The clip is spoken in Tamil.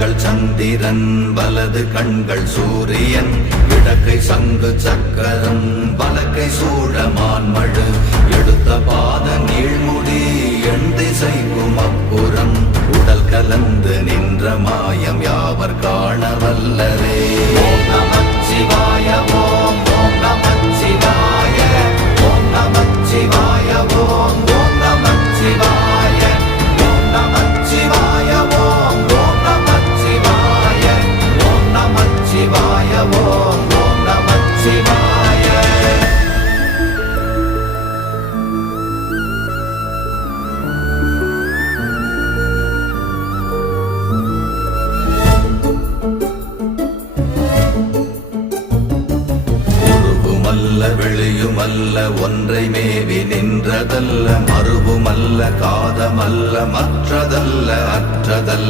கண்கள் சந்திரன் வலது கண்கள் சூரியன் இடக்கை சங்கு சக்கரம் வலக்கை சூழமான்மழு எடுத்த பாத நீழ்முடி எண் திசைக்கும் அப்புறம் உடல் கலந்து நின்ற மாயம் யாவர் காண வல்லரே. ஓம் நமச்சிவாய ஓம் ஓம் நமச்சிவாய ஓம் நமச்சிவாய ஓம் ஓம் நமச்சிவாய ஓம் நமச்சிவாய ஓம் ஓம் நமச்சிவாய ஓம் நமச்சிவாய ஓம் ஓம் நமச்சிவாய. வெளியுமல்ல ஒன்றை மேவி நின்றதல்ல மறுவுமல்ல காதமல்ல மற்றதல்ல அற்றதல்ல